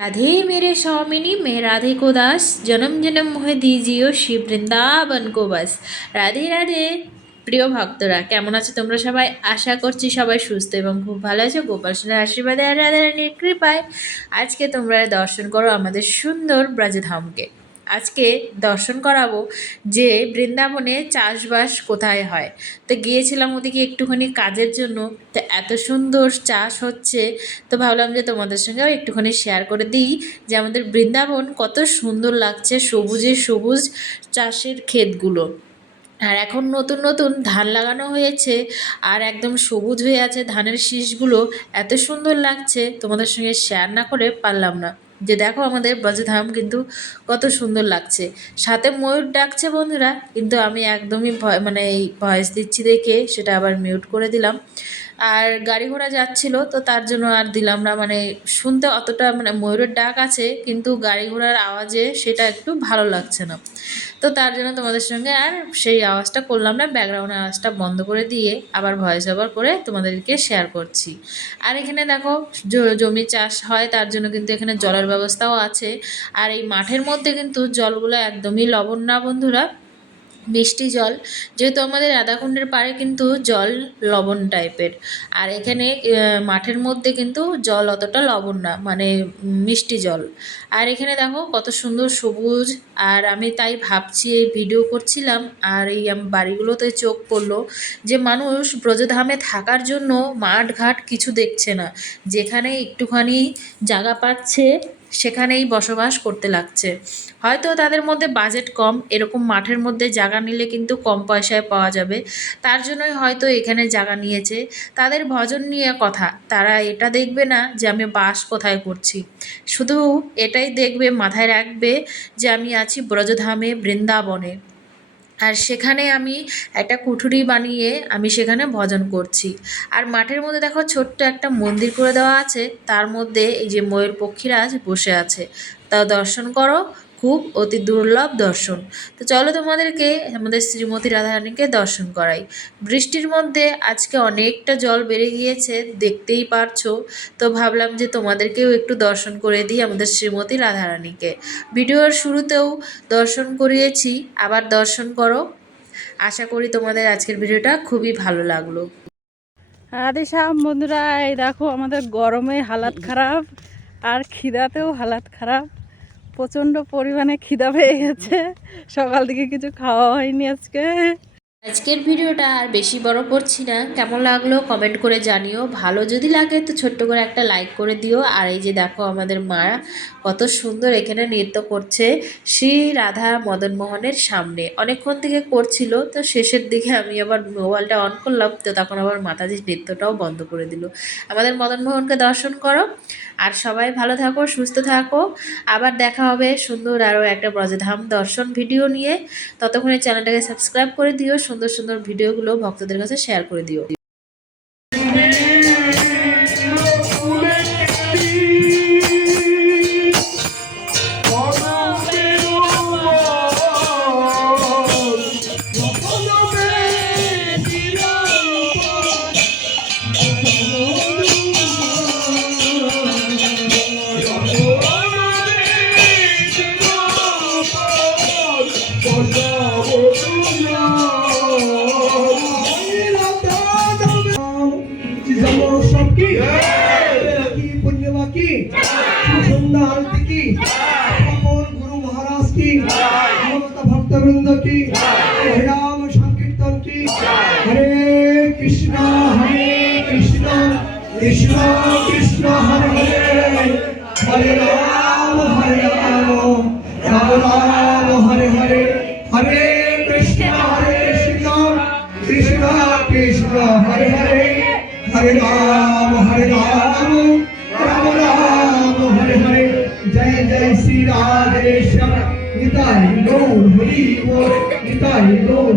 राधे मेरे स्वामिनी, मैं राधे को दास। जन्म जन्म मोह दीजियो शिव वृंदावन को बस। राधे राधे। প্রিয় ভক্তরা কেমন আছো তোমরা সবাই? আশা করছি সবাই সুস্থ এবং খুব ভালো আছো। গোপাল সোনার আশীর্বাদে আর রাধারানীর কৃপায়। আজকে তোমরা দর্শন করো আমাদের সুন্দর ব্রাজধামকে। আজকে দর্শন করাবো যে বৃন্দাবনে চাষবাস কোথায় হয়। তো গিয়েছিলাম ওদিকে একটুখানি কাজের জন্য, তো এত সুন্দর চাষ হচ্ছে, তো ভাবলাম যে তোমাদের সঙ্গেও একটুখানি শেয়ার করে দিই যে আমাদের বৃন্দাবন কত সুন্দর লাগছে সবুজে সবুজ চাষের ক্ষেতগুলো। আর এখন নতুন নতুন ধান লাগানো হয়েছে, আর একদম সবুজ হয়ে আছে ধানের শীষগুলো, এত সুন্দর লাগছে, তোমাদের সঙ্গে শেয়ার না করে পারলাম না। যে দেখো আমাদের ব্রজধাম কিন্তু কত সুন্দর লাগছে। সাথে ময়ূর ডাকছে বন্ধুরা, কিন্তু আমি একদমই ভয় মানে এই ভয়েস দিচ্ছি দেখে, সেটা আবার মিউট করে দিলাম। আর গাড়ি ঘোড়া যাচ্ছিল, তো তার জন্য আর দিলাম না। মানে শুনতে অতটা মানে ময়ূরের ডাক আছে, কিন্তু গাড়ি ঘোড়ার আওয়াজে সেটা একটু ভালো লাগছে না। তো তার জন্য তোমাদের সঙ্গে আর সেই আওয়াজটা করলাম না ব্যাকগ্রাউন্ড আওয়াজটা বন্ধ করে দিয়ে আবার ভয়েস ওভার করে তোমাদেরকে শেয়ার করছি। আর এখানে দেখো জমি চাষ হয়, তার জন্য কিন্তু এখানে জলের ব্যবস্থাও আছে। আর এই মাঠের মধ্যে কিন্তু জলগুলো একদমই লবণ না বন্ধুরা। মিষ্টি জল। যেহেতু আমাদের রাধাকুণ্ডের পাড়ে কিন্তু জল লবণ টাইপের। আর এখানে মাঠের মধ্যে কিন্তু জল অতটা লবণ না মানে মিষ্টি জল। আর এখানে দেখো, কত সুন্দর সবুজ। আর আমি তাই ভাবছি, এই ভিডিও করছিলাম, আর এই বাড়িগুলোতে চোখ পড়ল যে মানুষ ব্রজধামে থাকার জন্য মাঠ ঘাট কিছু দেখছে না। যেখানে একটুখানি জায়গা পাচ্ছে সেখানেই বসবাস করতে লাগছে। হয়তো তাদের মধ্যে বাজেট কম, এরকম মাঠের মধ্যে জায়গা নিলে কিন্তু কম পয়সায় পাওয়া যাবে। তার জন্যই হয়তো এখানে জায়গা নিয়েছে। তাদের ভজন নিয়ে কথা। তারা এটা দেখবে না যে আমি বাস কোথায় করছি। শুধু এটাই দেখবে, মাথায় রাখবে যে আমি আছি ব্রজধামে, বৃন্দাবনে। আর সেখানে আমি একটা কুঠুরি বানিয়ে আমি সেখানে ভজন করছি। আর মাঠের মধ্যে দেখো ছোট্ট একটা মন্দির করে দেওয়া আছে, তার মধ্যে এই যে ময়ূর আজ বসে আছে। তা দর্শন করো খুব অতি দুর্লভ দর্শন। তো চলো তোমাদেরকে, আমাদের শ্রীমতী রাধারানীকে দর্শন করাই। বৃষ্টির মধ্যে আজকে অনেকটা জল বেড়ে গিয়েছে, দেখতেই পারছ। তো ভাবলাম যে তোমাদেরকেও একটু দর্শন করে দিই আমাদের শ্রীমতী রাধারানীকে। ভিডিওর শুরুতেও দর্শন করিয়েছি, আবার দর্শন করো। আশা করি তোমাদের আজকের ভিডিওটা খুবই ভালো লাগল। আরে সাম বন্ধুরা, এই দেখো আমাদের গরমে হালাত খারাপ, আর খিদাতেও হালাত খারাপ। প্রচণ্ড পরিমাণে খিদা পেয়ে গেছে। সকাল থেকে কিছু খাওয়া হয়নি আজকে। আজকের ভিডিওটা আর বেশি বড় করছি না। কেমন লাগল কমেন্ট করে জানিও। ভালো যদি লাগে তো ছোট্ট করে একটা লাইক করে দিও। আর এই যে দেখো আমাদের মা কত সুন্দর এখানে নৃত্য করছে শ্রী রাধা মদন মোহনের সামনে। অনেকক্ষণ থেকে করছিল, তো শেষের দিকে আমি আবার মোবাইলটা অন করলাম, তো তখন আবার মাতাজির নৃত্যটাও বন্ধ করে দিল। আমাদের মদন মোহনকে দর্শন করো। আর সবাই ভালো থাকো, সুস্থ থাকো। আবার দেখা হবে সুন্দর আরও একটা ব্রজধাম দর্শন ভিডিও নিয়ে। ততক্ষণে চ্যানেলটাকে সাবস্ক্রাইব করে দিও। সুন্দর সুন্দর ভিডিওগুলো ভক্তদের কাছে শেয়ার করে দিও। কি কি পূর্ণিমা কি? সন্ধ্যা আরতি কি? সকল গুরু মহারাজ কি? মমতা ভক্তবৃন্দ কি? হরিরাম সংকীর্তন কি? হরে কৃষ্ণ হরে কৃষ্ণ কৃষ্ণ কৃষ্ণ, হরে হরে। হরে রাম হরে রাম রাম রাম, হরে হরে। হরে কৃষ্ণ হরে কৃষ্ণ কৃষ্ণ কৃষ্ণ, হরে হরে। হরে রাম। जय जय श्री राधेश्याम निताई गौर हरि बोल निताई गौर।